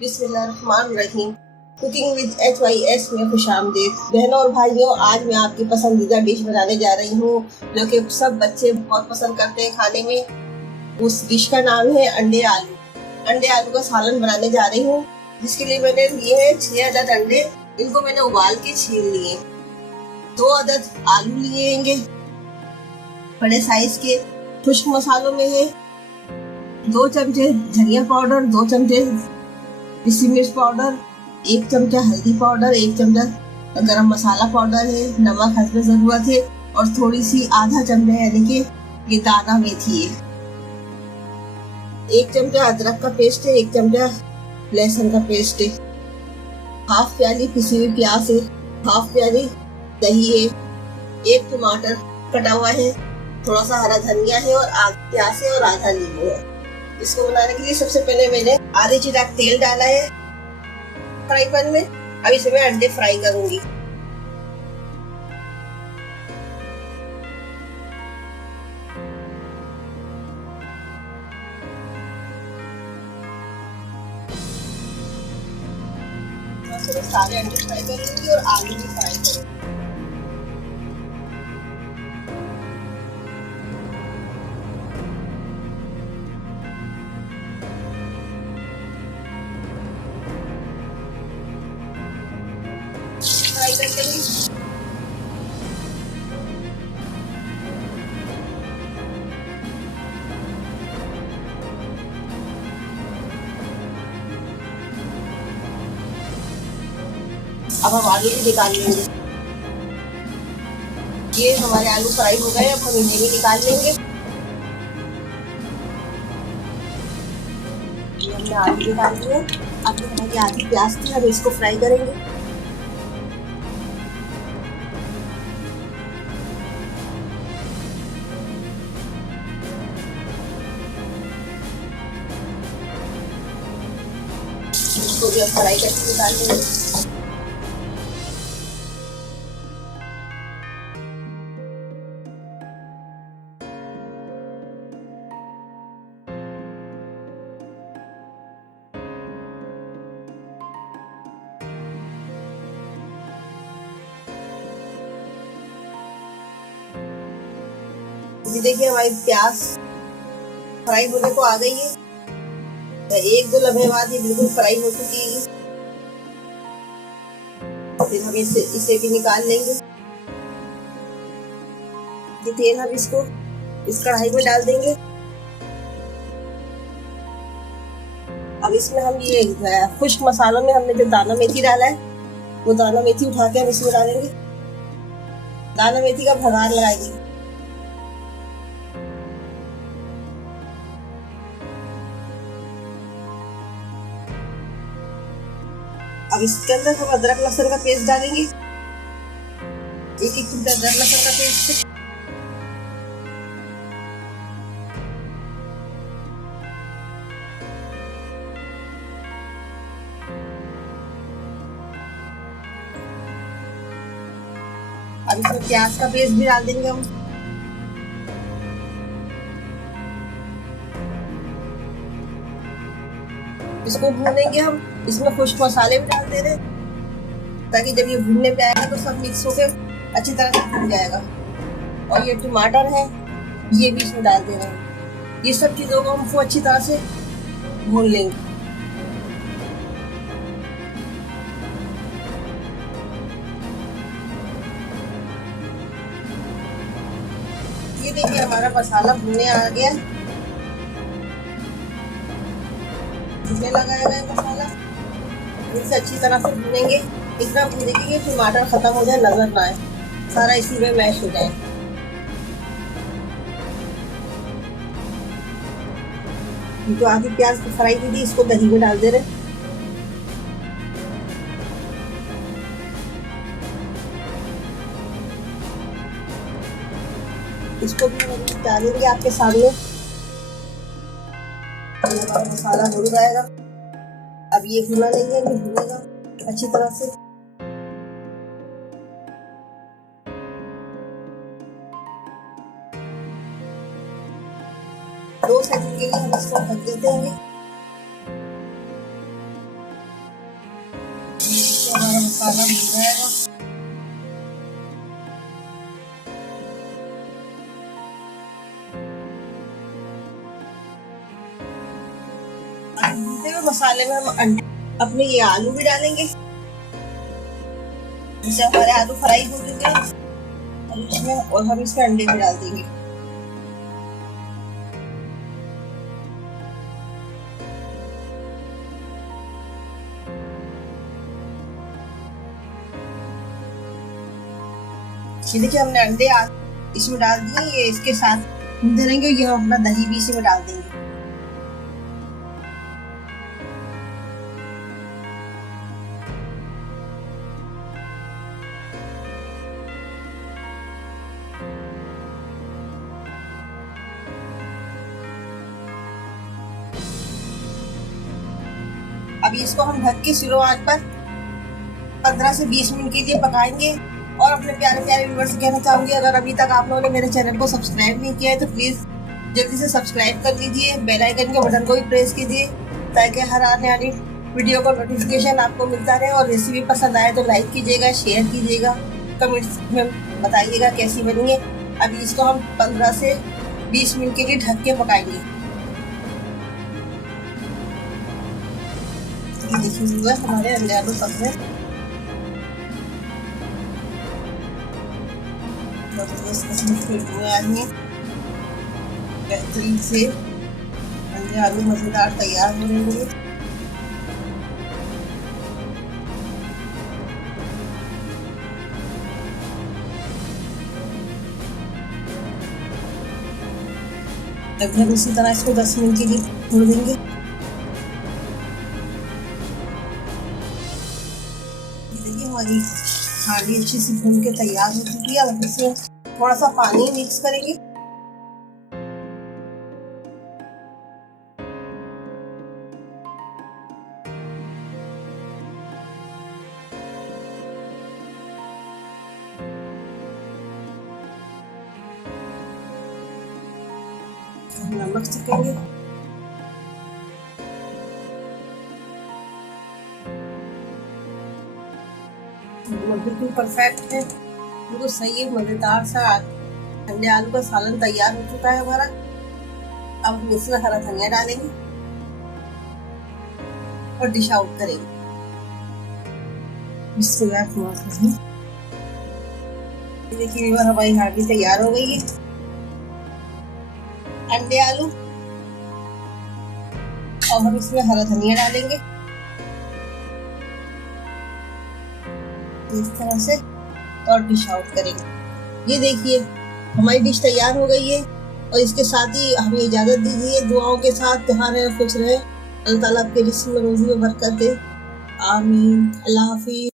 बिस्मिल्लाहिर्रहमानिर्रहीम। Cooking with HYS में खुशामदीद। बहनों और भाइयों, आज मैं आपकी पसंदीदा डिश बनाने जा रही हूँ जो कि सब बच्चे बहुत पसंद करते हैं खाने में। उस डिश का नाम है अंडे आलू। अंडे आलू का सालन बनाने जा रही हूँ, जिसके लिए मैंने लिए हैं 6 अदद अंडे। इनको मैंने उबाल के छील लिए। 2 अदद आलू लिए होंगे बड़े साइज के। खुश्क मसालों में है 2 चमचे धनिया पाउडर, 2 चमचे पिसी मिर्च पाउडर, 1 चमचा हल्दी पाउडर, 1 चमचा गरम मसाला पाउडर है, नमक हस्ब जरूरत है और थोड़ी सी आधा चमचा यानी कि ये दाना मेथी है। 1 चमचा अदरक का पेस्ट है, 1 चमचा लहसुन का पेस्ट है, हाफ प्याली पिसी हुई प्याज है, हाफ प्याली दही है, 1 टमाटर कटा हुआ है, थोड़ा सा हरा धनिया है और आधा प्याज है और आधा नींबू है। इसको बनाने के लिए सबसे पहले मैंने आधे चिराग तेल डाला है फ्राई पैन में। अब इसे मैं अंडे फ्राई करूंगी। सारे अंडे फ्राई करूंगी और आलू भी फ्राई करूंगी। फ्राई कर लेंगे। अब हम आलू भी निकाल लेंगे। ये हमारे आलू फ्राई हो गए, अब हम इन्हें भी निकाल लेंगे। ये हमने आलू निकाल लिए। अब जो हमारी आधी प्याज थी, हम इसको फ्राई करेंगे। इसको भी हम फ्राई करके निकाल लेंगे। देखिए हमारी प्याज फ्राई होने को आ गई है। 1-2 लम्हे बाद ये बिल्कुल फ्राई हो चुकी है। फिर हम इसे भी निकाल लेंगे। ये तेल हम इसको इस कढ़ाई में डाल देंगे। अब इसमें हम ये खुश्क मसालों में हमने जो दाना मेथी डाला है, वो दाना मेथी उठा के हम इसमें डालेंगे। दाना मेथी का भगार लगाएंगे। अब इसके अंदर हम अदरक लहसुन का पेस्ट डालेंगे। 1-1 चमचा अदरक लहसुन का पेस्ट। अब इसमें प्याज का पेस्ट भी डाल देंगे हम। इसको भूनेंगे हम। इसमें खुश्क मसाले भी डाल दे रहे ताकि जब ये भूनने पे आएगा तो सब मिक्स होकर अच्छी तरह से भून जाएगा। और ये टमाटर है, ये भी इसमें डाल दे रहे हैं। ये सब चीजों को हम अच्छी तरह से भून लेंगे। ये देखिए हमारा मसाला भुनने आ गया। भुनने लगाया गया मसाला। इसे अच्छी तरह से भूनेंगे। इतना भूनेंगे कि टमाटर खत्म हो जाए, नजर ना आए, सारा इसी में मैश हो जाए। जो आधी प्याज फ्राई की थी, इसको दही में डाल दे रहे। इसको भी डालेंगे आपके सामने। हमारा मसाला भून जाएगा। अब ये भुना लेंगे, भुनेगा अच्छी तरह से। दो सेकंड के लिए हम इसको ढक देते हैं। मसाला भून जाएगा। भूनते हुए मसाले में हम अपने ये आलू भी डालेंगे। जैसे हमारे आलू फ्राई हो चुके हैं इसमें, और हम इसमें अंडे भी डाल देंगे। ये देखिए हमने अंडे इसमें डाल दिए, ये इसके साथ भूनते रहेंगे। ये हम अपना दही भी इसमें डाल देंगे। अभी इसको हम ढक के स्लो आंच पर 15 से 20 मिनट के लिए पकाएंगे। और अपने प्यारे प्यारे व्यूअर्स से कहना चाहूंगी, अगर अभी तक आप लोगों ने मेरे चैनल को सब्सक्राइब नहीं किया है तो प्लीज जल्दी से सब्सक्राइब कर लीजिए। बेल आइकन के बटन को भी प्रेस कीजिए ताकि हर आने वाली वीडियो का नोटिफिकेशन आपको मिलता रहे। और रेसिपी पसंद आए तो लाइक कीजिएगा, शेयर कीजिएगा, कमेंट्स में बताइएगा कैसी बनी है। अभी इसको हम 15 से 20 मिनट के लिए ढक के पकाएंगे। देखिए हमारे अंडे आलू पक गए। बेहतरीन से अंडे आलू मजेदार तैयार हो रहे हैं। लगभग इसी तरह इसको 10 मिनट के लिए छोड़ देंगे। देखिए हमारी हांडी अच्छी सी भून के तैयार हो चुकी है। अब इसमें थोड़ा सा पानी मिक्स करेंगे। नमक चखेंगे। बिल्कुल परफेक्ट है, बिल्कुल सही है। मजेदार सा अंडे आलू का सालन तैयार हो चुका है हमारा। अब हम इसमें हरा धनिया डालेंगे और डिश आउट करेंगे। देखिए हमारी हांडी तैयार हो गई है। अंडे आलू, और हम इसमें हरा धनिया डालेंगे इस तरह से और डिश आउट करेंगे। ये देखिए हमारी डिश तैयार हो गई है। और इसके साथ ही हमें इजाजत दीजिए दुआओं के साथ। जहाँ रहे खुश रहे, अल्लाह ताला आपके रिस्क में रोजी में बरकत दे। आमीन। अल्लाह हाफिज।